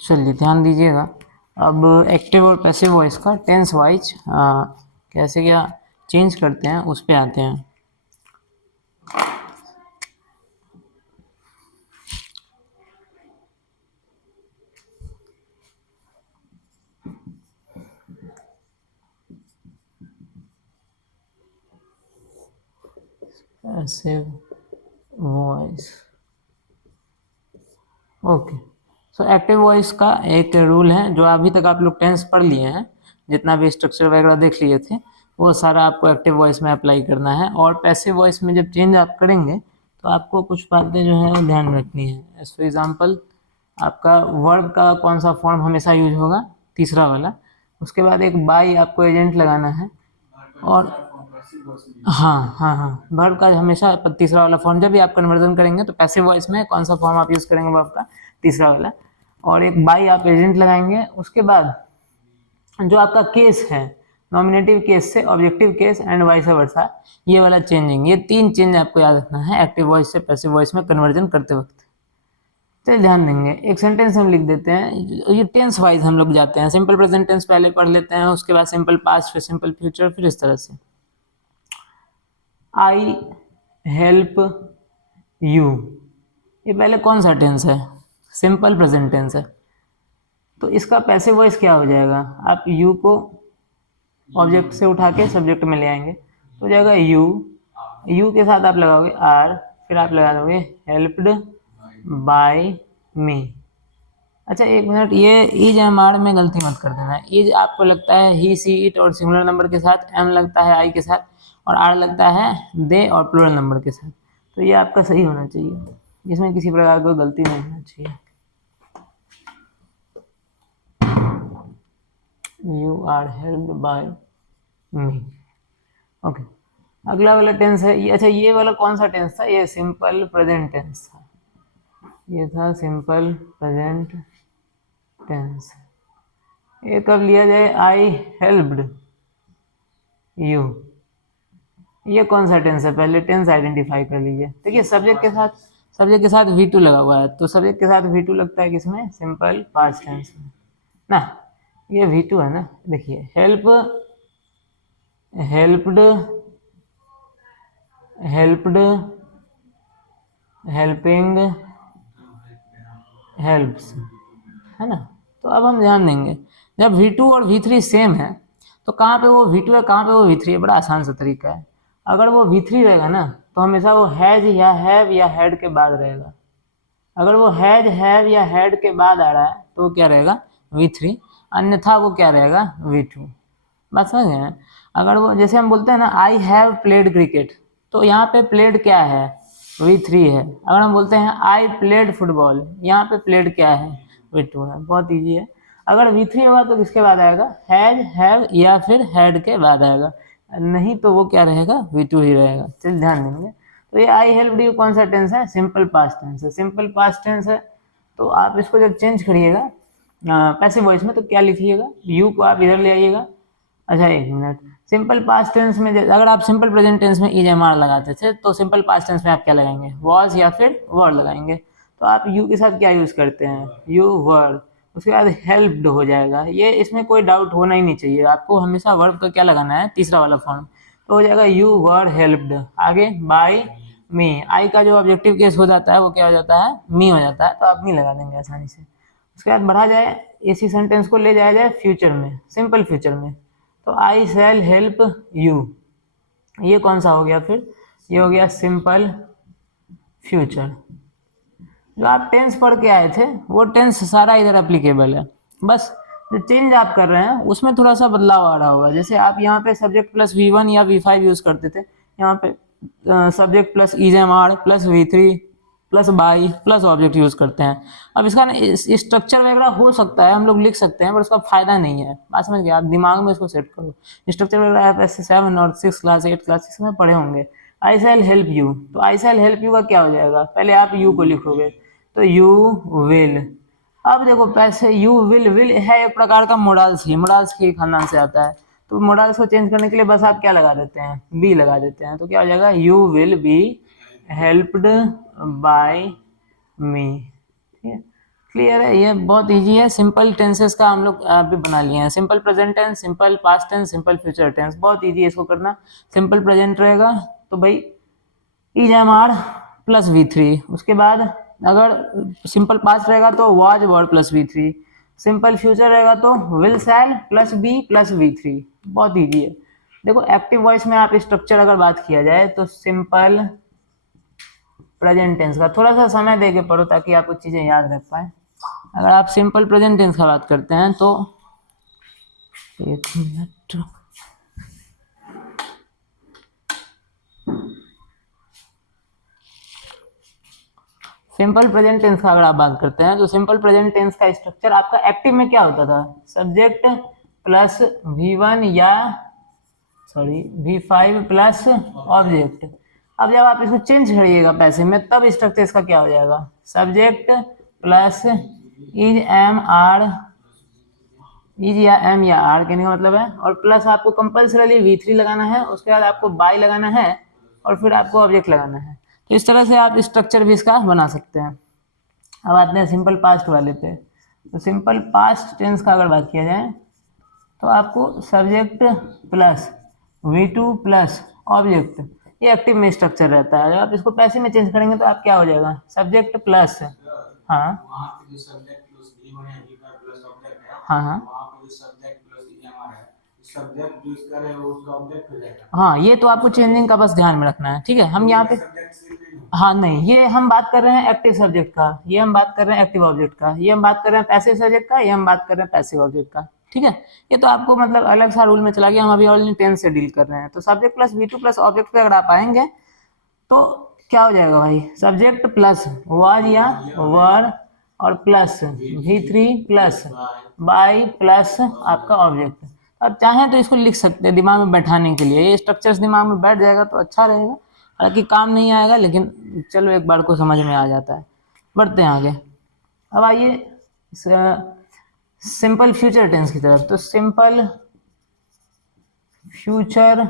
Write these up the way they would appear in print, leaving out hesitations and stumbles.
चलिए ध्यान दीजिएगा। अब एक्टिव और पैसिव वॉइस का टेंस वाइज कैसे क्या चेंज करते हैं उस पे आते हैं। Passive voice, okay. So active voice का एक रूल है जो अभी तक आप लोग टेंस पढ़ लिए हैं, जितना भी स्ट्रक्चर वगैरह देख लिए थे वो सारा आपको एक्टिव वॉइस में अप्लाई करना है। और पैसिव वॉइस में जब चेंज आप करेंगे तो आपको कुछ बातें जो है ध्यान रखनी है। एज फॉर एग्जाम्पल आपका वर्ब का कौन सा फॉर्म हमेशा यूज होगा, तीसरा वाला। उसके बाद एक बाई आपको एजेंट लगाना है। और हाँ, वर्ब का हमेशा तीसरा वाला फॉर्म, जब भी आप कन्वर्जन करेंगे तो पैसिव वॉइस में कौन सा फॉर्म आप यूज करेंगे वर्ब का, तीसरा वाला। और एक बाई आप एजेंट लगाएंगे। उसके बाद जो आपका केस है, नॉमिनेटिव केस से objective case and vice versa, ये वाला चेंजिंग, ये 3 चेंज आपको याद रखना है एक्टिव वॉइस से पैसिव वॉइस में कन्वर्जन करते वक्त। तो ध्यान देंगे, एक सेंटेंस हम लिख देते हैं। ये टेंस वाइज हम लोग जाते हैं। सिंपल प्रेजेंट टेंस पहले पढ़ लेते हैं, उसके बाद सिंपल पास्ट, फिर सिंपल फ्यूचर, फिर इस तरह से। आई हेल्प यू, ये पहले कौन सा टेंस है, सिंपल प्रेजेंट टेंस है। तो इसका पैसिव वॉइस क्या हो जाएगा, आप यू को ऑब्जेक्ट से उठा के सब्जेक्ट में ले आएंगे तो हो जाएगा यू, यू के साथ आप लगाओगे आर, फिर आप लगा दोगे हेल्प्ड बाय मी। अच्छा एक मिनट, ये इज एम आर में गलती मत कर देना। इज आपको लगता है ही सी इट और सिंगुलर नंबर के साथ, एम लगता है आई के साथ, और आर लगता है दे और प्लूरल नंबर के साथ। तो ये आपका सही होना चाहिए, इसमें किसी प्रकार की गलती नहीं होना चाहिए। You are helped by me, okay. अगला वाला टेंस है ये। अच्छा ये वाला कौन सा टेंस था, ये सिंपल प्रेजेंट टेंस था, ये था सिंपल प्रेजेंट टेंस। ये कब लिया जाए, आई हेल्प्ड यू, ये कौन सा टेंस है, पहले टेंस आइडेंटिफाई कर लीजिए। देखिए सब्जेक्ट के साथ V2 लगा हुआ है, तो सब्जेक्ट के साथ V2 लगता है किसमें, सिंपल पास्ट टेंस में ना। ये V2 है ना, देखिए help, helped, helped, helping, helps, है ना। तो अब हम ध्यान देंगे, जब V2 और V3 सेम है तो कहाँ पे वो V2 है, कहाँ पे वो V3 है, बड़ा आसान सा तरीका है। अगर वो V3 रहेगा ना तो हमेशा वो हैज या हैव या हैड के बाद रहेगा। अगर वो हैज हैव या हैड के बाद आ रहा है तो वो क्या रहेगा, V3, अन्यथा वो क्या रहेगा, V2। बात समझ गए। अगर वो जैसे हम बोलते हैं ना आई हैव प्लेड क्रिकेट, तो यहाँ पे प्लेड क्या है, V3 है। अगर हम बोलते हैं आई प्लेड फुटबॉल, यहाँ पे प्लेड क्या है, V2 है। बहुत ईजी है। अगर V3 होगा तो किसके बाद आएगा, हैज हैव या फिर हैड के बाद आएगा, नहीं तो वो क्या रहेगा, V2 ही रहेगा। चल ध्यान देंगे। तो ये आई हेल्प यू कौन सा टेंस है, सिंपल पास्ट टेंस है। सिंपल पास्ट टेंस है तो आप इसको जब चेंज करिएगा पैसिव वॉइस में तो क्या लिखिएगा, यू को आप इधर ले आइएगा। अच्छा एक मिनट, सिंपल पास्ट टेंस में अगर आप सिंपल प्रेजेंट टेंस में इज एम आर लगाते थे तो सिंपल पास्ट टेंस में आप क्या लगाएंगे, वॉज या फिर वर लगाएंगे। तो आप यू के साथ क्या यूज करते हैं, यू वर, उसके बाद हेल्प्ड हो जाएगा। ये इसमें कोई डाउट होना ही नहीं चाहिए, आपको हमेशा वर्ब का क्या लगाना है, तीसरा वाला फॉर्म। तो हो जाएगा यू वर हेल्प्ड, आगे बाय मी, आई का जो ऑब्जेक्टिव केस हो जाता है वो क्या हो जाता है, मी हो जाता है, तो आप मी लगा देंगे आसानी से। उसके बाद बढ़ा जाए, इसी सेंटेंस को ले जाया जाए फ्यूचर में, सिंपल फ्यूचर में। तो आई शैल हेल्प यू, ये कौन सा हो गया फिर, ये हो गया सिंपल फ्यूचर। जो आप टेंस पढ़ के आए थे वो टेंस सारा इधर एप्लीकेबल है, बस जो चेंज आप कर रहे हैं उसमें थोड़ा सा बदलाव आ रहा होगा। जैसे आप यहाँ पे सब्जेक्ट प्लस V1 या V5 यूज करते थे, यहाँ पे subject plus is am are plus V3 plus by plus object use करते हैं। अब इसका स्ट्रक्चर वगैरह हो सकता है हम लोग लिख सकते हैं, पर उसका फायदा नहीं है। बात समझ गए, आप दिमाग में इसको सेट करो। स्ट्रक्चर वगैरह आप ऐसे 7 और 6 क्लास 8 क्लास 6 में पढ़े होंगे। आई शैल हेल्प यू, तो आई शैल हेल्प यू का क्या हो जाएगा, पहले आप यू को लिखोगे तो यू विल। अब देखो पैसे यू विल है एक प्रकार का मोडाल्स ही खानदान से आता है। तो मोडाल्स को चेंज करने के लिए बस आप क्या लगा देते हैं, बी लगा देते हैं। तो क्या हो जाएगा, you will be helped by me, ठीक है। क्लियर है, ये बहुत इजी है। सिंपल टेंसेस का हम लोग अभी बना लिए हैं, simple present tense, simple past tense, simple future tense, बहुत इजी है इसको करना। सिंपल प्रेजेंट रहेगा तो भाई is am are plus V3, उसके बाद अगर सिंपल पास्ट रहेगा तो was were plus V3, simple future रहेगा तो will shall plus be plus V3, बहुत इजी है। देखो एक्टिव वॉइस में आप स्ट्रक्चर अगर बात किया जाए तो सिंपल प्रेजेंट टेंस का थोड़ा सा समय दे के पढ़ो ताकि आपको चीजें याद रख पाए। अगर आप सिंपल प्रेजेंट टेंस का बात करते हैं तो एक मिनट, सिंपल प्रेजेंट टेंस का अगर आप बात करते हैं तो सिंपल प्रेजेंट टेंस का स्ट्रक्चर आपका एक्टिव में क्या होता था, सब्जेक्ट प्लस V1 या V5 प्लस ऑब्जेक्ट। अब जब आप इसको चेंज करिएगा पैसे में तब स्ट्रक्चर इसका क्या हो जाएगा, subject plus is am are, is या एम या आर कहने का मतलब है, और प्लस आपको कंपल्सरी V3 लगाना है, उसके बाद आपको बाय लगाना है और फिर आपको ऑब्जेक्ट लगाना है। तो इस तरह से आप स्ट्रक्चर भी इसका बना सकते हैं। अब आते हैं सिंपल पास्ट वाले पे। तो सिंपल पास्ट टेंस का अगर बात किया जाए तो आपको subject plus V2 plus object, ये एक्टिव में स्ट्रक्चर रहता है। अगर आप इसको पैसिव में चेंज करेंगे तो आप क्या हो जाएगा, सब्जेक्ट प्लस, हाँ सब्जेक्ट जो इसका है वो उसका ऑब्जेक्ट हो जाएगा। हाँ, ये तो आपको चेंजिंग का बस ध्यान में रखना है, ठीक है। हम यहाँ पे हाँ नहीं, ये हम बात कर रहे हैं एक्टिव सब्जेक्ट का, ये हम बात कर रहे हैं एक्टिव ऑब्जेक्ट का, ये हम बात कर रहे हैं पैसिव सब्जेक्ट का, ये हम बात कर रहे हैं पैसिव ऑब्जेक्ट का, ठीक है। ये तो आपको मतलब अलग सा रूल में चला गया, हम अभी ऑनली टेंस से डील कर रहे हैं। तो subject plus V2 plus object पे अगर आप आएंगे तो क्या हो जाएगा भाई, सब्जेक्ट प्लस वाज या वर और plus V3 plus by plus आपका ऑब्जेक्ट। अब चाहें तो इसको लिख सकते हैं दिमाग में बैठाने के लिए, ये स्ट्रक्चर्स दिमाग में बैठ जाएगा तो अच्छा रहेगा, हालांकि काम नहीं आएगा लेकिन चलो एक बार को समझ में आ जाता है। बढ़ते हैं आगे। अब आइए सिंपल फ्यूचर टेंस की तरफ। तो सिंपल फ्यूचर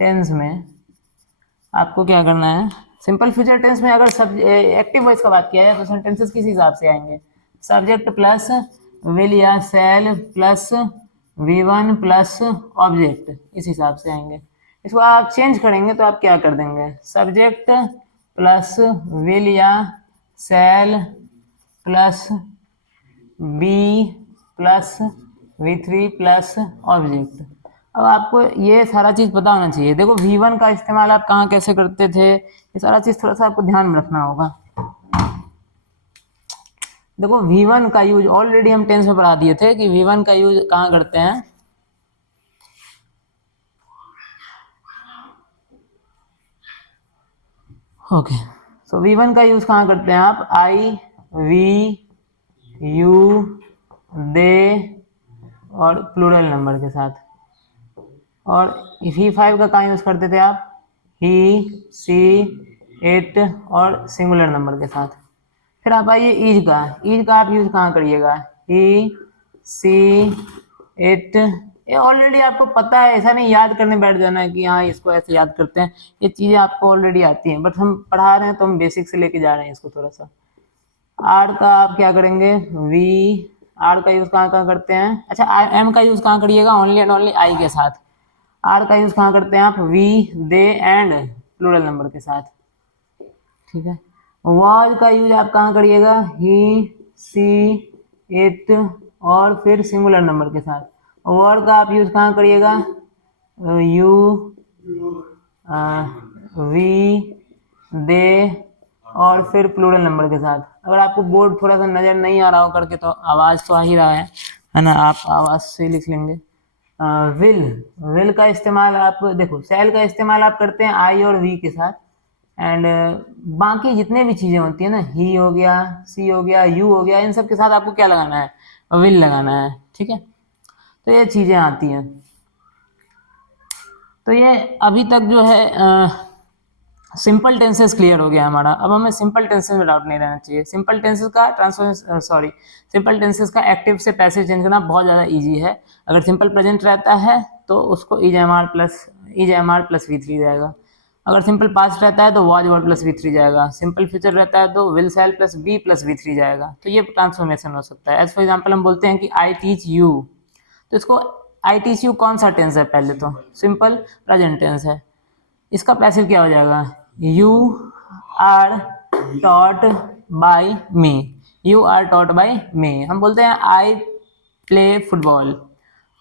टेंस में आपको क्या करना है, सिंपल फ्यूचर टेंस में अगर सब एक्टिव वॉइस का बात किया जाए तो सेंटेंसेस किस हिसाब से आएंगे, सब्जेक्ट प्लस विल या shall plus V1 plus object, इस हिसाब से आएंगे। इसको आप चेंज करेंगे तो आप क्या कर देंगे, सब्जेक्ट प्लस विल या shall plus be plus V3 plus object. अब आपको ये सारा चीज़ पता होना चाहिए। देखो V1 का इस्तेमाल आप कहाँ कैसे करते थे, ये सारा चीज़ थोड़ा सा आपको ध्यान में रखना होगा। देखो V1 का यूज ऑलरेडी हम टेंस में पढ़ा दिए थे कि V1 का यूज कहाँ करते हैं, ओके। सो V1 का यूज कहाँ करते हैं आप, आई वी यू दे और प्लूरल नंबर के साथ। और V5 का कहाँ यूज करते थे आप, ही सी इट और सिंगुलर नंबर के साथ। फिर आप आइए इज का आप यूज कहाँ करिएगा, ही सी इट, ये ऑलरेडी आपको पता है, ऐसा नहीं याद करने बैठ जाना है कि हाँ इसको ऐसे याद करते हैं, ये चीज़ें आपको ऑलरेडी आती हैं, बट हम पढ़ा रहे हैं तो हम बेसिक से लेके जा रहे हैं इसको थोड़ा सा। आर का आप क्या करेंगे, वी, आर का यूज कहाँ कहाँ करते हैं, अच्छा एम का यूज कहाँ करिएगा, ओनली एंड ओनली आई के साथ। आर का यूज कहाँ करते हैं आप, we they and plural number के साथ, ठीक है। वाज का यूज आप कहाँ करिएगा, ही सी इट और फिर सिंगुलर नंबर के साथ। वर का आप यूज कहाँ करिएगा, यू वी दे और फिर प्लूरल नंबर के साथ। अगर आपको बोर्ड थोड़ा सा नज़र नहीं आ रहा हो करके तो आवाज़ तो आ ही रहा है ना, आप आवाज़ से लिख लेंगे। विल का इस्तेमाल आप देखो, शैल का इस्तेमाल आप करते हैं आई और वी के साथ, एंड बाकी जितने भी चीज़ें होती है ना, ही हो गया, सी हो गया, यू हो गया, इन सब के साथ आपको क्या लगाना है, विल लगाना है, ठीक है। तो ये चीज़ें आती हैं। तो ये अभी तक जो है सिंपल टेंसेस क्लियर हो गया हमारा। अब हमें सिंपल टेंसेस में डाउट नहीं रहना चाहिए। सिंपल टेंसेस का सिंपल टेंसेस का एक्टिव से पैसिव चेंज करना बहुत ज़्यादा इजी है। अगर सिंपल प्रेजेंट रहता है तो उसको is am are plus V3 रहेगा। अगर सिंपल पास्ट रहता है तो was were plus V three जाएगा, सिंपल फ्यूचर रहता है तो will shall plus be plus V three जाएगा। तो ये ट्रांसफॉर्मेशन हो सकता है। एज फॉर एग्जाम्पल हम बोलते हैं कि आई टीच यू, तो इसको आई टीच यू कौन सा टेंस है, पहले तो सिंपल प्रेजेंट टेंस है, इसका पैसिव क्या हो जाएगा, you are taught by me, you are taught by me. हम बोलते हैं आई प्ले फुटबॉल,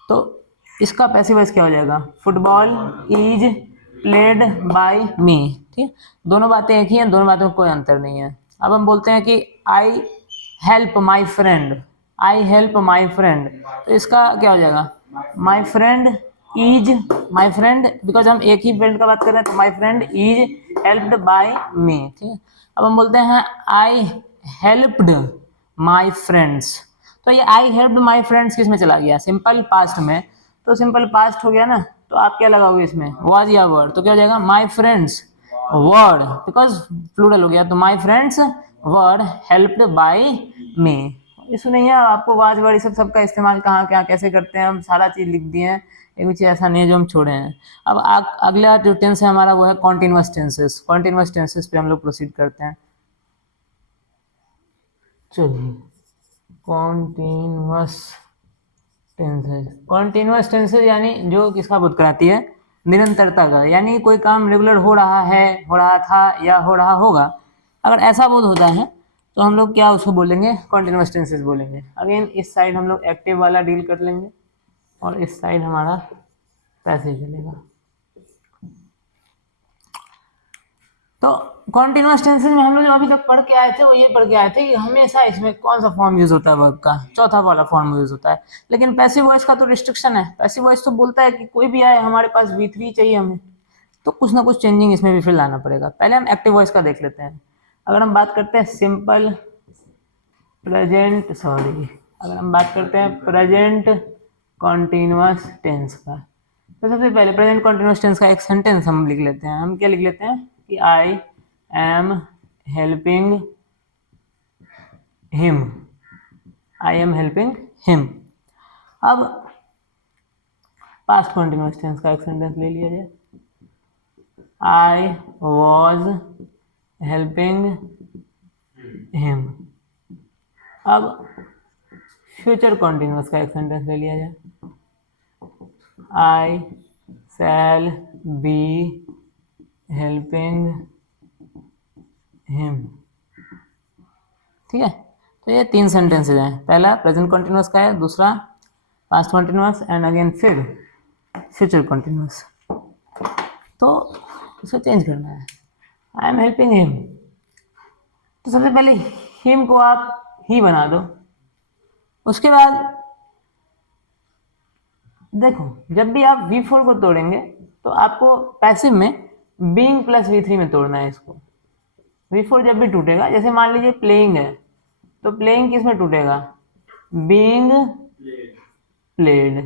तो इसका पैसिव वॉइस क्या हो जाएगा, football is played by me. ठीक, दोनों बातें एक ही हैं, दोनों बातों में कोई अंतर नहीं है। अब हम बोलते हैं कि I help my friend, I help my friend, तो इसका क्या हो जाएगा, माई friend is, my friend because हम एक ही फ्रेंड का बात कर रहे हैं तो my friend is helped by me. ठीक है, अब हम बोलते हैं आई हेल्प्ड माई फ्रेंड्स, तो ये आई हेल्प्ड माई फ्रेंड्स किस में चला गया, सिंपल पास्ट में, तो सिंपल पास्ट हो गया ना, तो आप क्या लगाओगे इसमें, वाज या वर्ड, तो क्या हो जाएगा, my friends were, because plural हो गया, तो my friends were helped by me. Issue नहीं है, आपको वाज वर्ड सब सबका इस्तेमाल कहाँ क्या कैसे करते हैं, हम सारा चीज़ लिख दिए हैं, एक भी चीज़ ऐसा नहीं है जो हम छोड़े हैं। अब अगला जो टेंस है हमारा वो है कॉन्टिन्यूअस टेंसेस। कॉन्टिन्यूअस टेंसेस पे हम लोग प्रोसीड करते हैं। चलिए, कॉन्टिन्यूअस टेंसेस, कॉन्टिन्यूअस टेंसेस यानी जो किसका बोध कराती है, निरंतरता का, यानी कोई काम रेगुलर हो रहा है, हो रहा था या हो रहा होगा, अगर ऐसा बोध होता है तो हम लोग क्या उसको बोलेंगे, कॉन्टिन्यूअस टेंसेस बोलेंगे। अगेन इस साइड हम लोग एक्टिव वाला डील कर लेंगे और इस साइड हमारा पैसिव चलेगा। तो कॉन्टिन्यूअस टेंसेस में हम लोग जो अभी तक पढ़ के आए थे वो ये पढ़ के आए थे कि हमेशा इसमें कौन सा फॉर्म यूज होता है वर्ब का, चौथा वाला फॉर्म यूज होता है। लेकिन पैसिव वॉइस का तो रिस्ट्रिक्शन है, पैसिव वॉइस तो बोलता है कि कोई भी आए हमारे पास V3 चाहिए हमें, तो कुछ ना कुछ चेंजिंग इसमें भी फिर लाना पड़ेगा। पहले हम एक्टिव वॉइस का देख लेते हैं। अगर हम बात करते हैं सिंपल प्रेजेंट, सॉरी, अगर हम बात करते हैं प्रेजेंट कॉन्टिन्यूअस टेंस का, तो सबसे पहले प्रेजेंट कॉन्टिन्यूअस टेंस का एक सेंटेंस हम लिख लेते हैं। हम क्या लिख लेते हैं कि I am helping him, I am helping him. अब पास्ट कॉन्टिन्यूअस टेंस का एक सेंटेंस ले लिया जाए, आई वॉज हेल्पिंग हिम। अब फ्यूचर कॉन्टिन्यूअस का एक सेंटेंस ले लिया जाए, आई शैल बी हेल्पिंग हिम। ठीक है, तो ये 3 सेंटेंसेज हैं। पहला प्रेजेंट कॉन्टिन्यूअस का है, दूसरा पास्ट कॉन्टिन्यूअस एंड अगेन फिर फ्यूचर कॉन्टिन्यूअस। तो इसको चेंज करना है, आई एम हेल्पिंग हिम, तो सबसे पहले हिम को आप ही बना दो। उसके बाद देखो, जब भी आप V4 को तोड़ेंगे तो आपको पैसिव में बीइंग प्लस V3 में तोड़ना है इसको। V4 जब भी टूटेगा, जैसे मान लीजिए प्लेइंग है, तो प्लेइंग किस में टूटेगा, बीइंग प्लेड।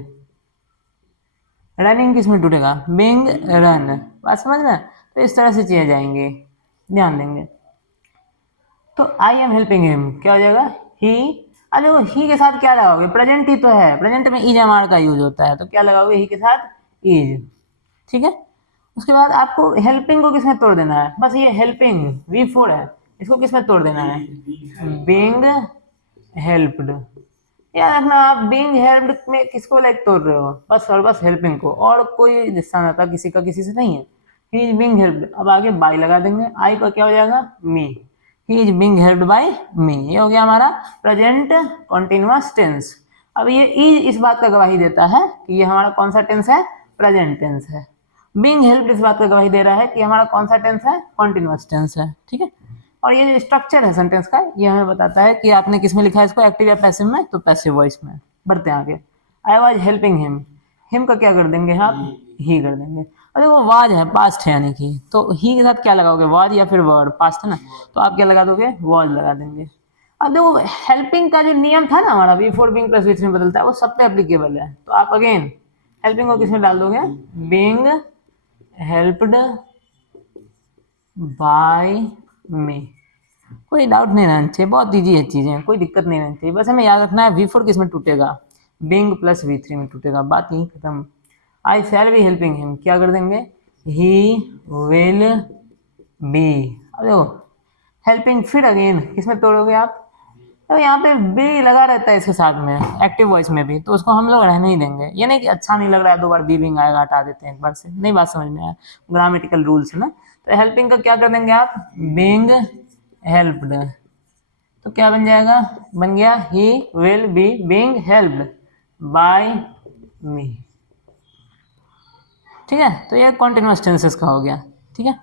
रनिंग किस में टूटेगा, बीइंग रन। बात समझ रहे हैं, तो इस तरह से चीजें जाएंगे, ध्यान देंगे। तो आई एम हेल्पिंग हिम क्या हो जाएगा, ही। अरे वो ही के साथ क्या लगाओगे, प्रेजेंट ही तो है, प्रेजेंट में इज एम आर का यूज होता है, तो क्या लगाओगे, ही के साथ इज। ठीक है, उसके बाद आपको हेल्पिंग को किसमें तोड़ देना है, बस ये हेल्पिंग V4 है, इसको किसमें तोड़ देना है, बीइंग हेल्प्ड। याद रखना, आप बीइंग हेल्प्ड में किसको लाइक तोड़ रहे हो, बस और बस हेल्पिंग को, और कोई रिश्ता नाता किसी का किसी से नहीं है। ही इज बीइंग हेल्प्ड, अब आगे बाय लगा देंगे, आई का क्या हो जाएगा, me, he is being helped by me. ये हो गया हमारा प्रेजेंट कॉन्टिन्यूअस टेंस। अब ये इज इस बात का गवाही देता है कि ये हमारा कौन सा टेंस है, प्रेजेंट टेंस है। बीइंग हेल्प्ड इस बात का गवाही दे रहा है कि हमारा कौन सा टेंस है, कॉन्टिन्यूअस टेंस है। ठीक है, और ये जो स्ट्रक्चर है सेंटेंस का, ये हमें बताता है कि आपने किस में लिखा है इसको, एक्टिव या पैसिव में, तो पैसिव वॉइस में। बढ़ते हैं आगे, I was helping him, him का क्या कर देंगे आप, ही कर देंगे। और देखो वाज है, पास्ट है यानी कि, तो ही के साथ क्या लगाओगे, वाज या फिर वर्ड, पास्ट है ना, तो आप क्या लगा दोगे, वाज लगा देंगे। अब देखो हेल्पिंग का जो नियम था ना हमारा, V4 बीइंग प्लस V3 में बदलता है, वो सब पे एप्लीकेबल है। तो आप अगेन हेल्पिंग को किसमें डाल दोगे, बीइंग हेल्प्ड बाय मी। कोई डाउट नहीं रहना चाहिए, बहुत ईजी है चीज़ें, कोई दिक्कत नहीं रहनी चाहिए, बस हमें याद रखना है V4 किस में टूटेगा, बीइंग प्लस V3 में टूटेगा, बात यही खत्म। आई शैल बी हेल्पिंग हिम क्या कर देंगे, ही विल बी। अब देखो हेल्पिंग, फिर अगेन किसमें तोड़ोगे आप, तो यहाँ पे बी लगा रहता है इसके साथ में एक्टिव वॉइस में भी, तो उसको हम लोग रहने ही देंगे। ये नहीं कि अच्छा नहीं लग रहा है दो बार बी बिंग आएगा हटा देते हैं एक बार से, नहीं बात समझ में आया, ग्रामेटिकल रूल्स है ना। तो हेल्पिंग का क्या कर देंगे आप, बीइंग हेल्प्ड, तो क्या बन जाएगा, बन गया he will be being helped by me. ठीक है, तो ये कॉन्टिन्यूअस टेंसेस का हो गया। ठीक है,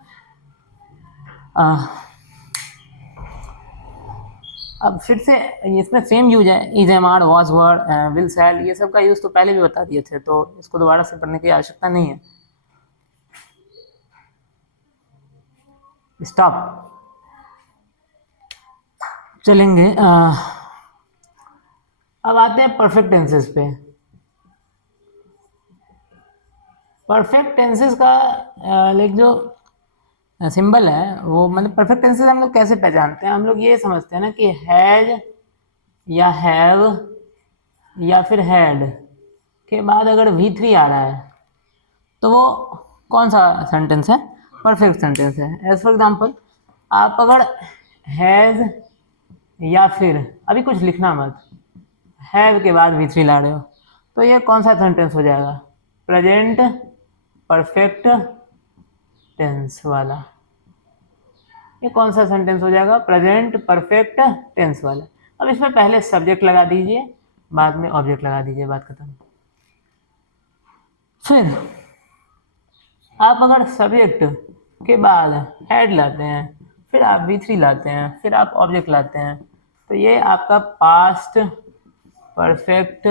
अब फिर से इसमें सेम यूज है, is am are was were will shall, ये सब का यूज तो पहले भी बता दिए थे, तो इसको दोबारा से पढ़ने की आवश्यकता नहीं है। स्टॉप, चलेंगे। अब आते हैं परफेक्ट टेंसेस पे। परफेक्ट टेंसेस का लाइक जो सिंबल है वो, मतलब परफेक्ट टेंसेस हम लोग कैसे पहचानते हैं, हम लोग ये समझते हैं ना कि हैज या हैव या फिर हैड के बाद अगर V3 आ रहा है तो वो कौन सा सेंटेंस है, परफेक्ट सेंटेंस है। एज फॉर एग्जाम्पल, आप अगर हैज या फिर अभी कुछ लिखना मत, हैव के बाद V3 ला रहे हो, तो ये कौन सा सेंटेंस हो जाएगा, प्रेजेंट परफेक्ट टेंस वाला। ये कौन सा सेंटेंस हो जाएगा, प्रेजेंट परफेक्ट टेंस वाला। अब इसमें पहले सब्जेक्ट लगा दीजिए, बाद में ऑब्जेक्ट लगा दीजिए, बात खत्म। फिर आप अगर सब्जेक्ट के बाद हेड लाते हैं, फिर आप V3 लाते हैं, फिर आप ऑब्जेक्ट लाते हैं, तो ये आपका पास्ट परफेक्ट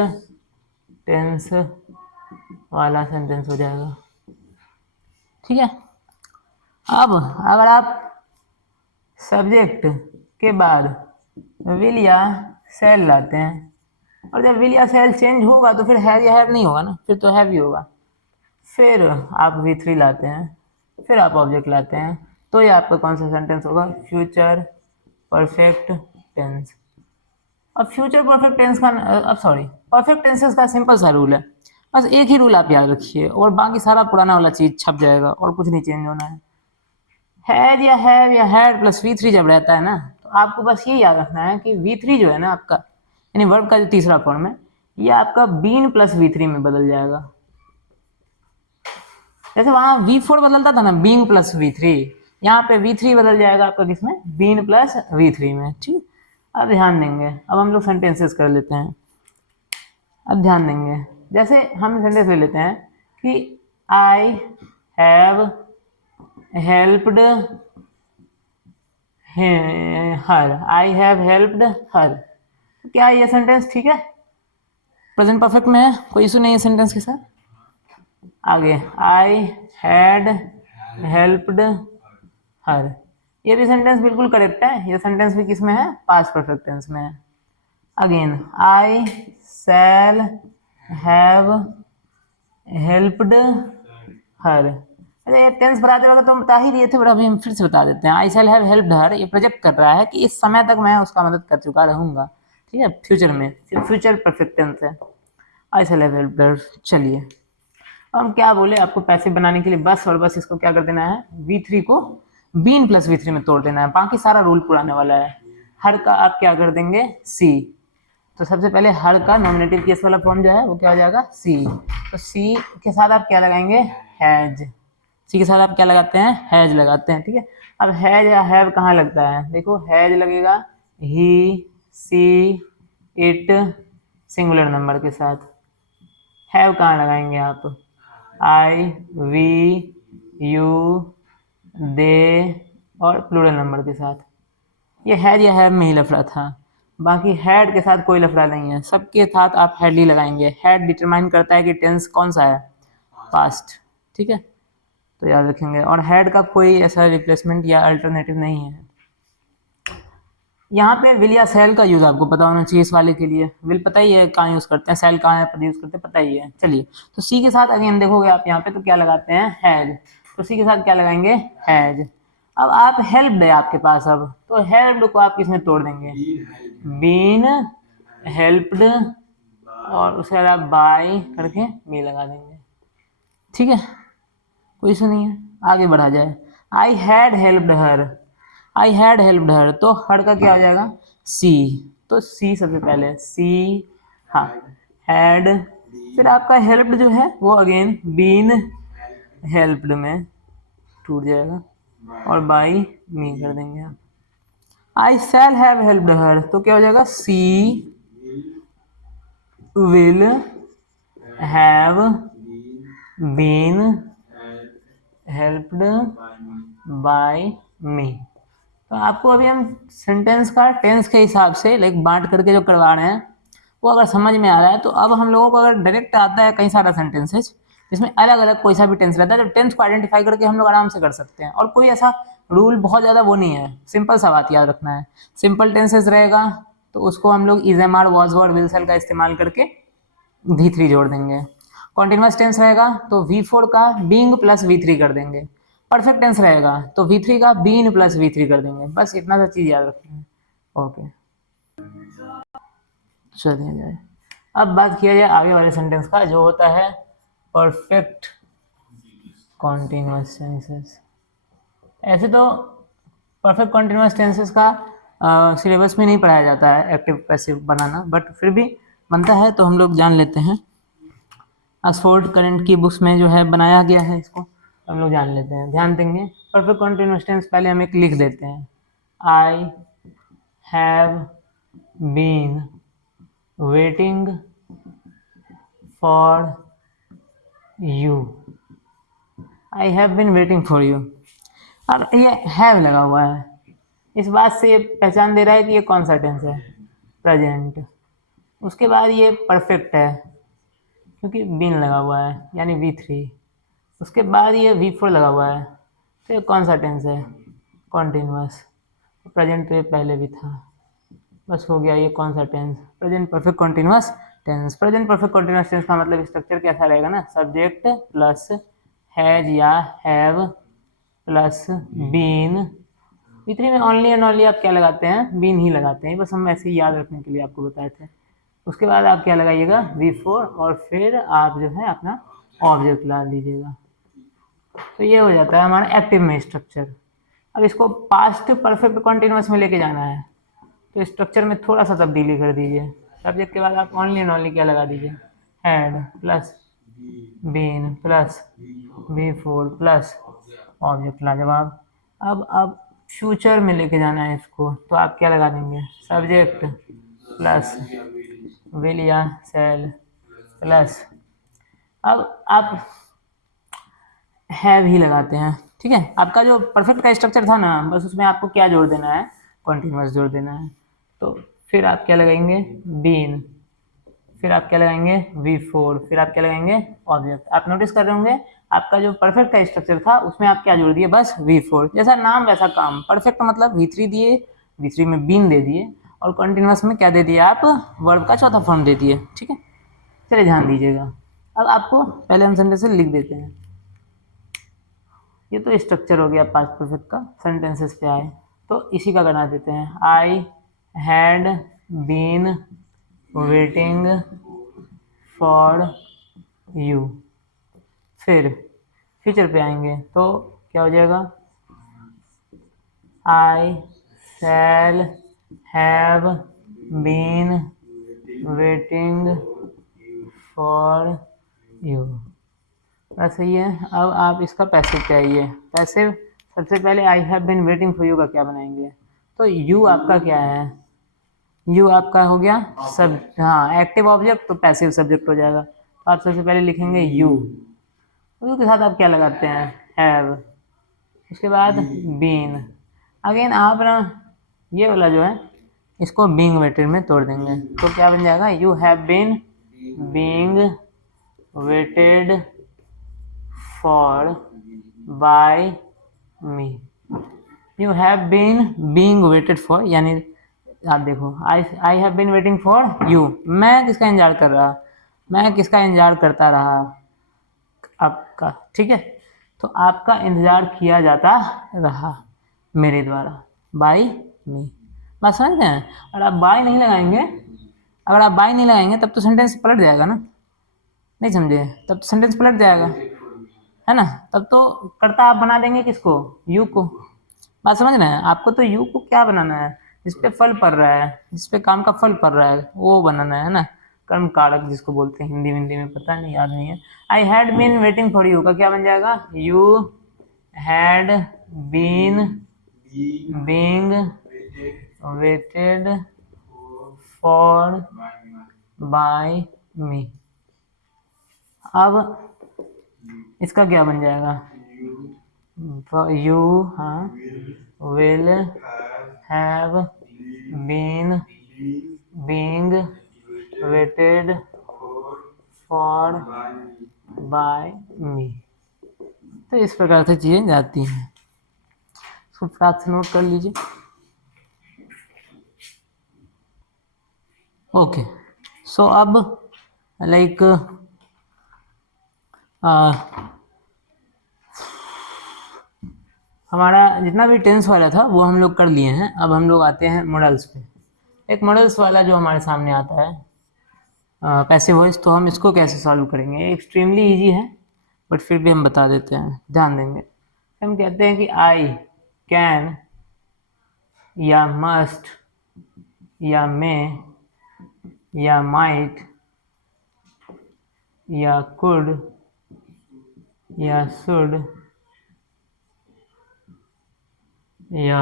टेंस वाला सेंटेंस हो जाएगा। ठीक है, अब अगर आप सब्जेक्ट के बाद विल या सेल लाते हैं, और जब विल या सेल चेंज होगा तो फिर हैव या हैव नहीं होगा ना, फिर तो हैव ही होगा। फिर आप V3 लाते हैं, फिर आप ऑब्जेक्ट लाते हैं, तो ये आपका कौन सा सेंटेंस होगा, फ्यूचर परफेक्ट टेंस। अब फ्यूचर परफेक्ट टेंस का, अब सॉरी, परफेक्ट टेंसेस का सिंपल सा रूल है, बस एक ही रूल आप याद रखिए, और बाकी सारा पुराना वाला चीज छप जाएगा और कुछ नहीं चेंज होना है। हैड या हैव या हैड प्लस V3 जब रहता है ना, तो आपको बस ये याद रखना है कि V3 जो है ना आपका, यानी वर्ब का जो तीसरा फॉर्म है, ये आपका बीन प्लस V3 में बदल जाएगा। जैसे वहां V4 बदलता था ना, बीइंग प्लस V3, यहाँ पे V3 बदल जाएगा आपका किसमें, बीन प्लस V3 में। ठीक, अब ध्यान देंगे, अब हम लोग सेंटेंसेस कर लेते हैं। अब ध्यान देंगे, जैसे हम सेंटेंस ले लेते हैं कि I have helped her, I have helped हर, क्या ये सेंटेंस ठीक है, प्रेजेंट परफेक्ट में है, कोई इशू नहीं है सेंटेंस के साथ। आगे आई हैड हेल्प्ड हर, ये भी सेंटेंस बिल्कुल करेक्ट है, ये सेंटेंस भी किस में है, पास्ट परफेक्ट टेंस में है। Again I shall have helped हर, अरे टेंस बताते वक्त तो बता ही दिए थे, बट अभी हम फिर से बता देते हैं। आई शैल हैव हेल्प्ड हर, ये प्रोजेक्ट कर रहा है कि इस समय तक मैं उसका मदद कर चुका रहूंगा। ठीक है, फ्यूचर में, फ्यूचर परफेक्ट टेंस है, आई शैल हैव हेल्प्ड हर। चलिए, हम क्या बोले, आपको पैसे बनाने के लिए बस और बस इसको क्या कर देना है, V3 को बीन प्लस V3 में तोड़ देना है, बाकी सारा रूल पुराने वाला है। हर का आप क्या कर देंगे, C, तो सबसे पहले हर का नॉमिनेटिव केस वाला फॉर्म जो है वो क्या हो जाएगा, C, तो C के साथ आप क्या लगाएंगे, हैज, C के साथ आप क्या लगाते हैं, हैज लगाते हैं। ठीक है, अब हैज या हैव कहाँ लगता है, देखो हैज लगेगा ही सी इट सिंगुलर नंबर के साथ, हैव कहाँ लगाएंगे आप, आई वी यू दे और प्लूरल नंबर के साथ। ये हैड या हैव में ही लफड़ा था, बाकी हैड के साथ कोई लफड़ा नहीं है, सबके साथ आप हैड ही लगाएंगे। हैड डिटरमाइन करता है कि टेंस कौन सा है, पास्ट। ठीक है, तो याद रखेंगे, और हैड का कोई ऐसा रिप्लेसमेंट या अल्टरनेटिव नहीं है। यहाँ पे विल या सेल का यूज आपको पता होना चाहिए, इस वाले के लिए विल पता ही है कहाँ यूज करते हैं, सेल कहाँ है पर यूज करते हैं, पता ही है। चलिए, तो सी के साथ अगेन देखोगे आप यहाँ पे तो क्या लगाते हैं, हैज, तो सी के साथ क्या लगाएंगे, हैज। अब आप हेल्प्ड है आपके पास, अब तो हेल्प्ड को आप किसमें तोड़ देंगे, बीन हेल्प्ड, और उसके बाद आप बाय करके मी लगा देंगे। ठीक है, कोई इशू नहीं है, आगे बढ़ा जाए। I had helped her, I had helped हर, तो हर का क्या हो जाएगा, सी, तो सी सबसे पहले, सी, हाँ, हैड, फिर आपका हेल्प्ड जो है वो अगेन बीन हेल्प्ड में टूट जाएगा और बाई मी कर देंगे आप। आई शैल हैव हेल्प्ड हर, तो क्या हो जाएगा, she will have been helped by me. तो आपको अभी हम सेंटेंस का टेंस के हिसाब से लाइक बांट करके जो करवा रहे हैं वो अगर समझ में आ रहा है, तो अब हम लोगों को अगर डायरेक्ट आता है कई सारा सेंटेंसेज जिसमें अलग अलग कोई सा भी टेंस रहता है, तो टेंस को आइडेंटिफाई करके हम लोग आराम से कर सकते हैं। और कोई ऐसा रूल बहुत ज़्यादा वो नहीं है, सिंपल सा बात याद रखना है। सिंपल टेंसेस रहेगा तो उसको हम लोग is am are was were will shall का इस्तेमाल करके V3 जोड़ देंगे। कॉन्टिन्यूस टेंस रहेगा तो V4 का बीइंग प्लस V3 कर देंगे। परफेक्ट टेंस रहेगा तो V3 का बीन प्लस V3 कर देंगे। बस इतना सा चीज़ याद रखना है। ओके, चलिए जाए, अब बात किया जाए आगे वाले सेंटेंस का जो होता है परफेक्ट कॉन्टिन्यूस टेंसेस। ऐसे तो परफेक्ट कॉन्टिन्यूस टेंसेस का सिलेबस में नहीं पढ़ाया जाता है एक्टिव पैसिव बनाना, बट फिर भी बनता है तो हम लोग जान लेते हैं। ऑक्सफोर्ड करंट की बुक्स में जो है बनाया गया है, इसको हम लोग जान लेते हैं, ध्यान देंगे। परफेक्ट कॉन्टिन्यूस टेंस पहले हम एक लिख देते हैं, I have been waiting for you, I have been waiting for you. अब ये हैव लगा हुआ है, इस बात से ये पहचान दे रहा है कि ये कौन सा टेंस है, प्रेजेंट। उसके बाद ये परफेक्ट है क्योंकि बीन लगा हुआ है यानी V3। उसके बाद ये V4 लगा हुआ है, तो ये कौन सा टेंस है, कॉन्टिन्यूस। प्रेजेंट तो ये पहले भी था, बस हो गया। ये कौन सा टेंस, present perfect continuous tense. Present perfect continuous tense का मतलब स्ट्रक्चर कैसा रहेगा ना, सब्जेक्ट प्लस हैज या हैव प्लस बीन। V3 में ओनली एंड ओनली आप क्या लगाते हैं, बीन ही लगाते हैं, बस हम ऐसे ही याद रखने के लिए आपको बताए थे। उसके बाद आप क्या लगाइएगा, V4, और फिर आप जो है अपना ऑब्जेक्ट ला दीजिएगा। तो ये हो जाता है हमारा एक्टिव में स्ट्रक्चर। अब इसको पास्ट परफेक्ट कॉन्टिन्यूस में लेके जाना है, तो स्ट्रक्चर में थोड़ा सा तब्दीली कर दीजिए। सब्जेक्ट के बाद आप ओनली एंड ओनली क्या लगा दीजिए, had plus been plus V4 plus object लाजवाब। अब फ्यूचर में लेके जाना है इसको, तो आप क्या लगा देंगे, सब्जेक्ट प्लस विल या सेल प्लस, अब आप हैव ही लगाते हैं, ठीक है। आपका जो परफेक्ट का स्ट्रक्चर था ना, बस उसमें आपको क्या जोड़ देना है, कॉन्टिन्यूस जोड़ देना है। तो फिर आप क्या लगाएंगे, बीन, फिर आप क्या लगाएंगे, V4, फिर आप क्या लगाएंगे, ऑब्जेक्ट। आप नोटिस कर रहे होंगे आपका जो परफेक्ट का स्ट्रक्चर था उसमें आप क्या जोड़ दिए, बस V4। जैसा नाम वैसा काम। परफेक्ट मतलब V3 दिए, V3 में बीन दे दिए, और कॉन्टिन्यूस में क्या दे दिया, आप वर्ब का चौथा फॉर्म दे दिए, ठीक है। चलिए ध्यान दीजिएगा। अब आपको पहले हम सेंटेंस लिख देते हैं। ये तो स्ट्रक्चर हो गया पास्ट परफेक्ट का। सेंटेंसेस पे आए तो इसी का बना देते हैं, I had been waiting for you. फिर फ्यूचर पे आएंगे तो क्या हो जाएगा, I shall have been waiting for you. सही है। अब आप इसका पैसिव पे आइए। पैसिव सबसे पहले I have been waiting for you का क्या बनाएंगे, तो यू आपका क्या है, यू आपका हो गया सब, हाँ एक्टिव ऑब्जेक्ट, तो पैसिव सब्जेक्ट हो जाएगा। तो आप सबसे पहले लिखेंगे यू, यू के साथ आप क्या लगाते हैं, हैव, उसके बाद बीन। अगेन आप ना ये वाला जो है इसको बीइंग वेटेड में तोड़ देंगे, तो क्या बन जाएगा, you have been being waited for by me. You have been being waited for, यानी आप देखो, I have been waiting for you, मैं किसका इंतजार कर रहा, मैं किसका इंतजार करता रहा, आपका, ठीक है। तो आपका इंतजार किया जाता रहा मेरे द्वारा, बाय मी। बात समझ गए हैं। और आप बाय नहीं लगाएंगे, अगर आप बाय नहीं लगाएंगे तब तो सेंटेंस पलट जाएगा ना, नहीं समझे, तब तो सेंटेंस पलट जाएगा। है ना, तब तो कर्ता आप बना देंगे किसको, यू को। बात समझ रहे हैं, आपको तो यू को क्या बनाना है, जिसपे फल पड़ रहा है, जिसपे काम का फल पड़ रहा है वो बनाना है ना, कर्म कारक जिसको बोलते हैं, हिंदी में पता नहीं, याद नहीं है। I had been waiting for you का क्या बन जाएगा, you had been being waited for by me. अब इसका क्या बन जाएगा, यू, हाँ, will have been being waited for by me. तो इस प्रकार से चीजें जाती हैं, इसको फटाक से नोट कर लीजिए। ओके, सो अब लाइक हमारा जितना भी टेंस वाला था वो हम लोग कर लिए हैं। अब हम लोग आते हैं मॉडल्स पे। एक मॉडल्स वाला जो हमारे सामने आता है पैसिव वॉइस, तो हम इसको कैसे सॉल्व करेंगे, एक्सट्रीमली इजी है बट फिर भी हम बता देते हैं, ध्यान देंगे। हम कहते हैं कि आई कैन या मस्ट या मे या माइट या कुड या शुड या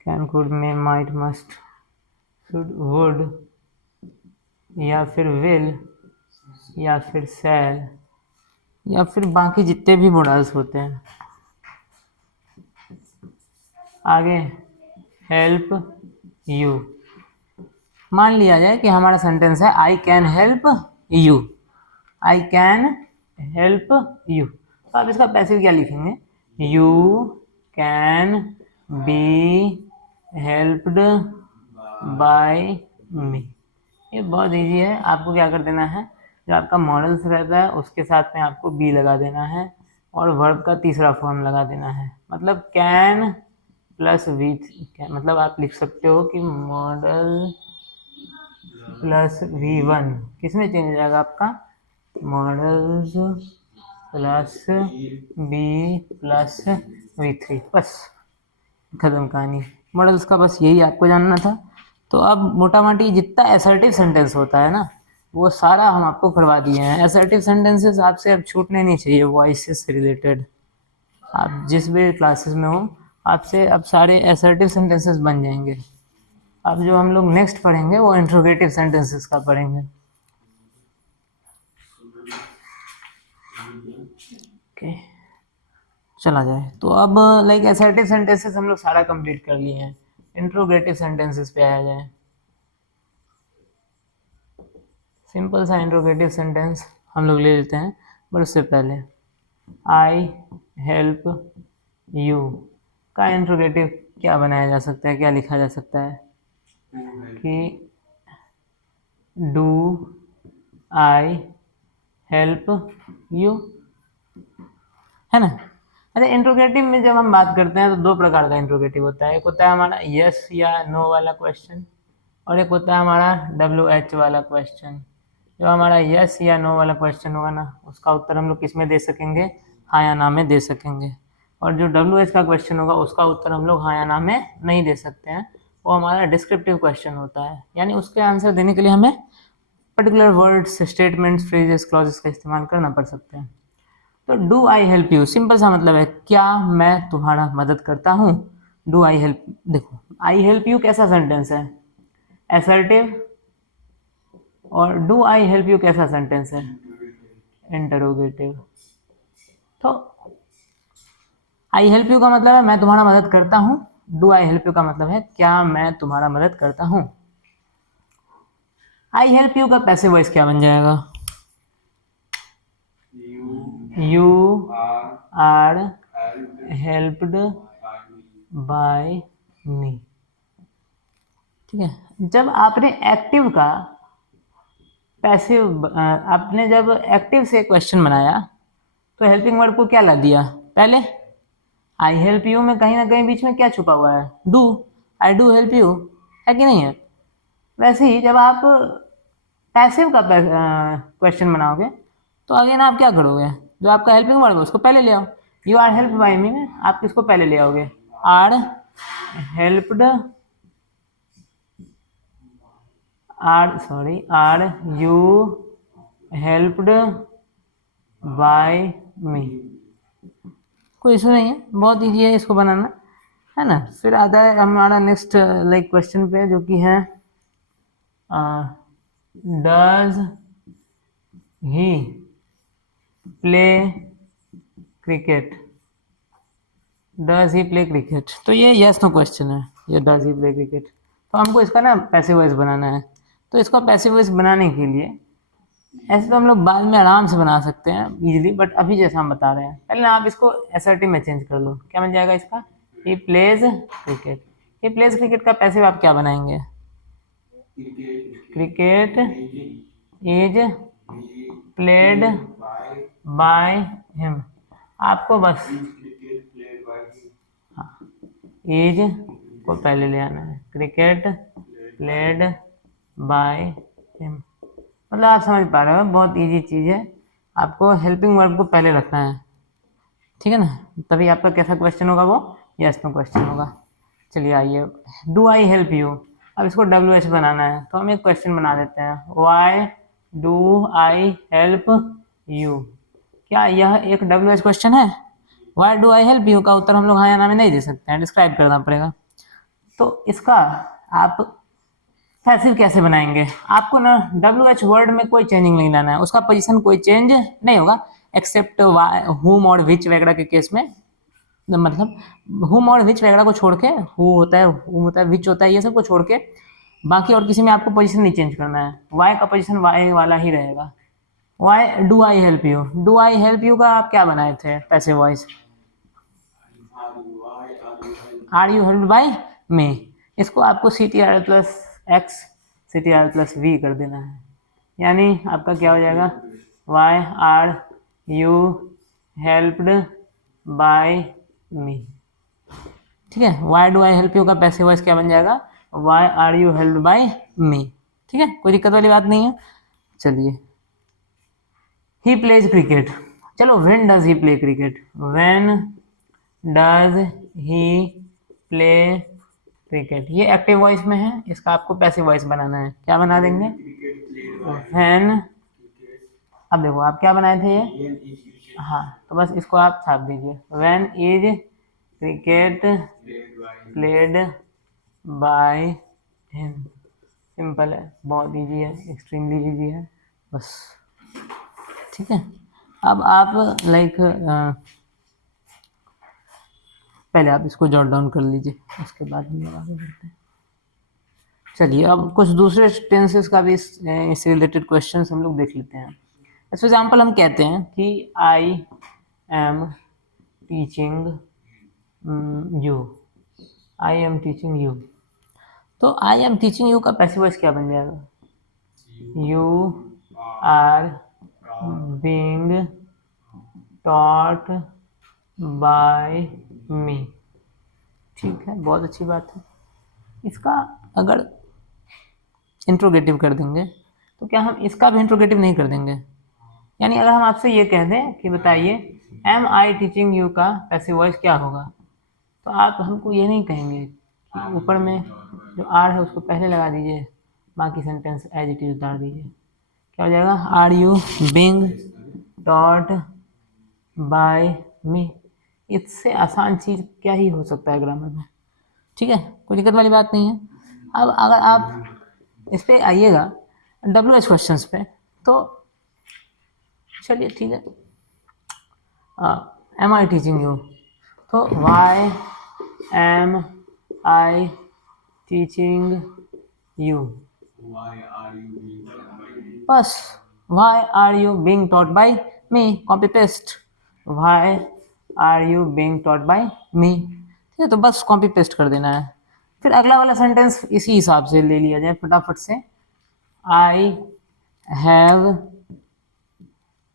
can could may might must should would या फिर विल या फिर शैल या फिर बाकी जितने भी मॉडल्स होते हैं। आगे हेल्प यू, मान लिया जाए कि हमारा सेंटेंस है I can help you, I can help you, तो आप इसका पैसिव क्या लिखेंगे, you can be helped by me. ये बहुत इजी है, आपको क्या कर देना है, जो आपका मॉडल्स रहता है उसके साथ में आपको बी लगा देना है और वर्ब का तीसरा फॉर्म लगा देना है, मतलब कैन प्लस वी, मतलब आप लिख सकते हो कि मॉडल प्लस V1 किसमें चेंज हो जाएगा आपका, models plus be plus V3, बस खत्म कहानी। मॉडल्स का बस यही आपको जानना था। तो अब मोटा मोटी जितना असर्टिव सेंटेंस होता है ना वो सारा हम आपको करवा दिए हैं। असर्टिव सेंटेंसेस आपसे अब छूटने नहीं चाहिए, वॉइसेस से रिलेटेड, आप जिस भी क्लासेस में हो आपसे अब सारे असर्टिव सेंटेंसेस बन जाएंगे। अब जो हम लोग नेक्स्ट पढ़ेंगे वो इंट्रोगेटिव सेंटेंसेस का पढ़ेंगे। ओके, चला जाए। तो अब लाइक असर्टिव सेंटेंसेस हम लोग सारा कंप्लीट कर लिए हैं, इंट्रोगेटिव सेंटेंसेस पे आया जाए। सिंपल सा इंट्रोगेटिव सेंटेंस हम लोग ले लेते हैं, बट उससे पहले आई हेल्प यू का इंट्रोगेटिव क्या बनाया जा सकता है, क्या लिखा जा सकता है कि डू आई हेल्प यू, है ना। अरे इंट्रोगेटिव में जब हम बात करते हैं तो दो प्रकार का इंट्रोगेटिव होता है, एक होता है हमारा यस या नो वाला क्वेश्चन और एक होता है हमारा WH वाला क्वेश्चन। जो हमारा यस या नो वाला क्वेश्चन होगा ना उसका उत्तर हम लोग किस में दे सकेंगे, हाँ या ना में दे सकेंगे, और जो WH का क्वेश्चन होगा उसका उत्तर हम लोग हाँ या ना में नहीं दे सकते हैं, वो हमारा डिस्क्रिप्टिव क्वेश्चन होता है, यानी उसके आंसर देने के लिए हमें particular words, statements, phrases, clauses का इस्तेमाल करना पड़ सकते हैं। तो do I help you simple सा मतलब है क्या मैं तुम्हारा मदद करता हूँ, डू आई हेल्प। देखो आई हेल्प यू कैसा सेंटेंस है, असर्टिव, और डू आई हेल्प यू कैसा सेंटेंस है, इंटरोगेटिव। तो आई हेल्प यू का मतलब है मैं तुम्हारा मदद करता हूँ, डू आई हेल्प यू का मतलब है क्या मैं तुम्हारा मदद करता हूँ। आई हेल्प यू का पैसिव वॉइस क्या बन जाएगा, you are helped by me. ठीक है, जब आपने एक्टिव का पैसिव, आपने जब एक्टिव से क्वेश्चन बनाया तो हेल्पिंग वर्ड को क्या ला दिया, पहले आई हेल्प यू में कहीं ना कहीं बीच में क्या छुपा हुआ है, do, I do help you, है कि नहीं है। वैसे ही जब आप पैसिव का क्वेश्चन बनाओगे तो अगेन आप क्या करोगे, जो आपका हेल्पिंग वर्ब है उसको पहले ले आओ। You are help by me में आप किसको पहले ले आओगे, are helped, are you helped by me. कोई इशू नहीं है, बहुत ईजी है इसको बनाना, है ना। फिर आता है हमारा नेक्स्ट लाइक क्वेश्चन पे, जो कि है does he play cricket, does he play cricket. तो ये यस नो क्वेश्चन है, ये डज ही प्ले क्रिकेट। तो हमको इसका ना पैसिव वॉइस बनाना है। तो इसका पैसिव वॉइस बनाने के लिए ऐसे तो हम लोग बाद में आराम से बना सकते हैं इजीली, बट अभी जैसा हम बता रहे हैं, पहले ना आप इसको एसर्टिव में चेंज कर लो। क्या बन जाएगा इसका, he plays cricket. He plays cricket का पैसिव आप क्या बनाएंगे, cricket is played by him. आपको बस इज को पहले ले आना है, क्रिकेट प्लेड बाय हिम। मतलब आप समझ पा रहे हो, बहुत इजी चीज़ है। आपको हेल्पिंग वर्ब को पहले रखना है, ठीक है ना, तभी आपका कैसा क्वेश्चन होगा, वो यस नो क्वेश्चन होगा। चलिए आइए, डू आई हेल्प यू। अब इसको WH बनाना है, तो हम एक क्वेश्चन बना देते हैं, Y do I help you. क्या यह एक WH क्वेश्चन है? Why do I help you का उत्तर हम लोग हाँ या ना में नहीं दे सकते हैं, डिस्क्राइब करना पड़ेगा। तो इसका आप पैसिव कैसे बनाएंगे, आपको ना WH वर्ड में कोई चेंजिंग नहीं लाना है, उसका पोजीशन कोई चेंज नहीं होगा, एक्सेप्ट हुम और विच वगैरह के केस में। मतलब हुम और विच वगैरह को छोड़ के, हु होता है, हुम होता है, विच होता है, ये सब को छोड़ के बाकी और किसी में आपको पोजीशन नहीं चेंज करना है। वाई का पोजीशन वाई वाला ही रहेगा। Why do I help you, do I help you का आप क्या बनाए थे passive voice, are you helped by me. इसको आपको CTR plus x CTR plus v कर देना है, यानी आपका क्या हो जाएगा, why are you helped by me. ठीक है, why do I help you का पैसिव वॉइस क्या बन जाएगा, why are you helped by me. ठीक है, कोई दिक्कत वाली बात नहीं है। चलिए, ही प्लेज क्रिकेट। चलो, when does he play cricket, when does he play cricket. ये एक्टिव वॉइस में है, इसका आपको पैसिव वॉइस बनाना है। क्या बना देंगे, व्हेन। अब देखो आप क्या बनाए थे ये, हाँ, तो बस इसको आप छाप दीजिए, when is cricket played by him. Simple है, बहुत इजी है, एक्सट्रीमली इजी है, बस। ठीक है, अब आप लाइक पहले आप इसको जॉट डाउन कर लीजिए, उसके बाद हम लोग आगे बढ़ते हैं। चलिए, अब कुछ दूसरे टेंसेस का भी इससे रिलेटेड क्वेश्चंस हम लोग देख लेते हैं। फॉर एग्जांपल हम कहते हैं कि I am teaching you, I am teaching you. तो आई एम टीचिंग यू का पैसिव वॉइस क्या बन जाएगा, you are being taught by me. ठीक है, बहुत अच्छी बात है। इसका अगर इंट्रोगेटिव कर देंगे तो क्या हम इसका भी इंट्रोगेटिव नहीं कर देंगे, यानी अगर हम आपसे ये कह दें कि बताइए एम आई टीचिंग यू का पैसिव वॉइस क्या होगा, तो आप हमको ये नहीं कहेंगे कि ऊपर में जो आर है उसको पहले लगा दीजिए, बाकी सेंटेंस एज इट इज उतार दीजिए। क्या हो जाएगा, are you being taught by me. इससे आसान चीज़ क्या ही हो सकता है ग्रामर में। ठीक है, कोई दिक्कत वाली बात नहीं है। अब अगर आप इस पर आइएगा WH क्वेश्चंस पे, तो चलिए ठीक है, एम आई टीचिंग यू, तो why am I teaching you, बस why are you being taught by me, copy paste, why are you being taught by me. ठीक है, तो बस कॉपी पेस्ट कर देना है। फिर अगला वाला सेंटेंस इसी हिसाब से ले लिया जाए फटाफट से, I have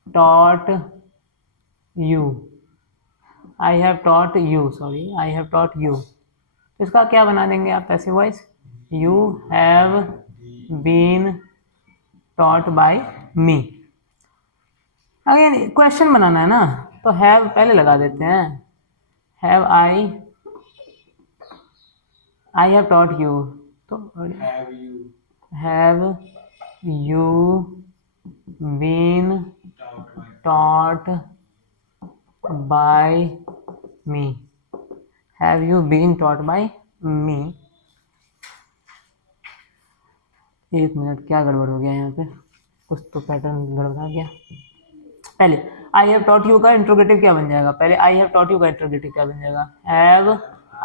taught you, I have taught you, sorry I have taught you. इसका क्या बना देंगे आप passive voice, you have been taught by me. Again question बनाना है ना, तो हैव पहले लगा देते हैं। Have I have taught you, तो Have you have you been taught by taught by me, have you been taught by me। एक मिनट, क्या गड़बड़ हो गया यहाँ पे, कुछ तो पैटर्न गड़बड़ा गया। पहले आई हैव टॉट यू का इंट्रोगेटिव क्या बन जाएगा, पहले आई हैव टॉट यू का इंट्रोगेटिव क्या बन जाएगा, have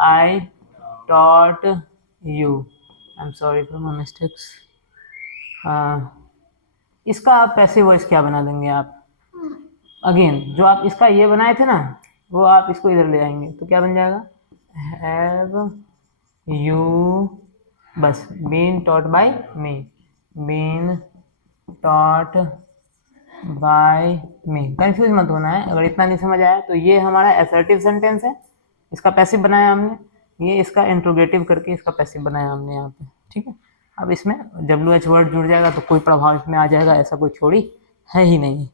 I taught you. I am sorry for my mistakes. इसका आप पैसिव वॉइस क्या बना देंगे आप, अगेन जो आप इसका ये बनाए थे ना, वो आप इसको इधर ले आएंगे तो क्या बन जाएगा, हैव यू बस been taught by me, been taught by me. Confuse मत होना है, अगर इतना नहीं समझ आया तो ये हमारा असर्टिव सेंटेंस है, इसका पैसिव बनाया हमने, ये इसका इंट्रोगेटिव करके इसका पैसिव बनाया हमने यहाँ पे, ठीक है। अब इसमें WH वर्ड जुड़ जाएगा तो कोई प्रभाव इसमें आ जाएगा, ऐसा कोई छोड़ी है ही नहीं।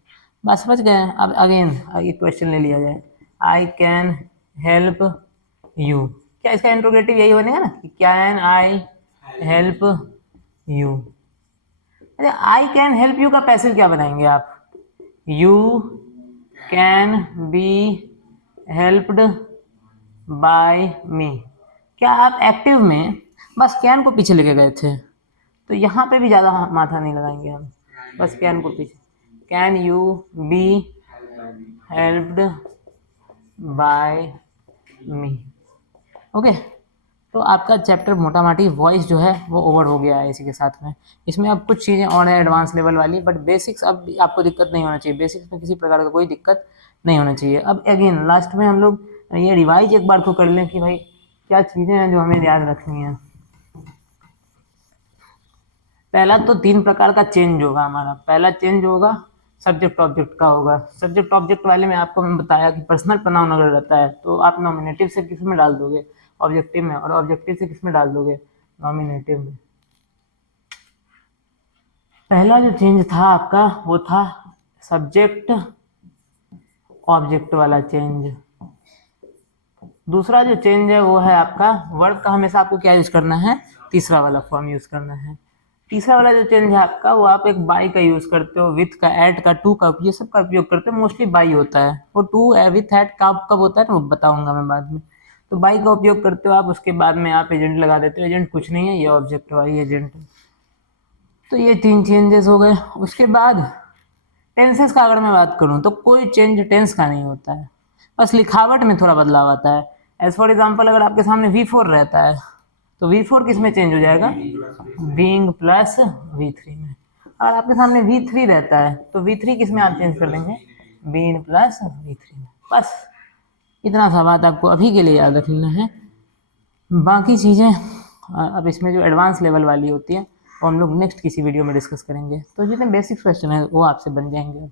बस समझ गए। अब अगेन ये क्वेश्चन ले लिया जाए, आई कैन हेल्प यू, क्या इसका इंट्रोगेटिव यही बनेगा ना कि कैन आई हेल्प यू। अरे आई कैन हेल्प यू का पैसिव क्या बनाएंगे आप, you can be helped by me. क्या आप एक्टिव में बस कैन को पीछे लेके गए थे, तो यहाँ पे भी ज़्यादा माथा नहीं लगाएंगे हम, बस कैन को पीछे, can you B helped by me. Okay, तो आपका चैप्टर मोटा माटी वॉइस जो है वो ओवर हो गया है इसी के साथ में। इसमें अब कुछ चीज़ें और है एडवांस लेवल वाली, बट बेसिक्स अब आपको दिक्कत नहीं होना चाहिए, बेसिक्स में किसी प्रकार का कोई दिक्कत नहीं होना चाहिए। अब अगेन लास्ट में हम लोग ये रिवाइज एक बार को कर लें कि भाई क्या चीज़ें हैं जो हमें याद रखनी है। पहला तो 3 प्रकार का चेंज होगा हमारा। पहला चेंज होगा सब्जेक्ट ऑब्जेक्ट का होगा। सब्जेक्ट ऑब्जेक्ट वाले में आपको मैं बताया कि पर्सनल प्रोनाउन अगर रहता है तो आप नॉमिनेटिव से किस में डाल दोगे, ऑब्जेक्टिव में, और ऑब्जेक्टिव से किस में डाल दोगे, नॉमिनेटिव में। पहला जो चेंज था आपका वो था सब्जेक्ट ऑब्जेक्ट वाला चेंज। दूसरा जो चेंज है वो है आपका वर्ब का, हमेशा आपको क्या यूज करना है, तीसरा वाला फॉर्म यूज करना है। तीसरा वाला जो चेंज है आपका वो आप एक बाई का यूज करते हो, विथ का, एट का, टू का, ये सब का उपयोग करते हो, मोस्टली बाई होता है। वो टू विथ एट कब होता है ना वो बताऊंगा मैं बाद में। तो बाई का उपयोग करते हो आप, उसके बाद में आप एजेंट लगा देते हो। एजेंट कुछ नहीं है, ये ऑब्जेक्ट वाई एजेंट। तो ये 3 चेंजेस हो गए। उसके बाद टेंसेस का अगर मैं बात करूँ तो कोई चेंज टेंस का नहीं होता है, बस लिखावट में थोड़ा बदलाव आता है। एज फॉर एग्जाम्पल अगर आपके सामने V4 रहता है तो V4 किस में चेंज हो जाएगा, बीइंग प्लस V3 में। और आपके सामने V3 रहता है तो V3 किस में आप चेंज कर लेंगे, बीइंग प्लस V3 में। बस इतना सा बात आपको अभी के लिए याद रख लेना है। बाकी चीज़ें अब इसमें जो एडवांस लेवल वाली होती है वो हम लोग नेक्स्ट किसी वीडियो में डिस्कस करेंगे। तो जितने बेसिक क्वेश्चन है वो आपसे बन जाएंगे।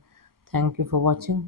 Thank you for watching.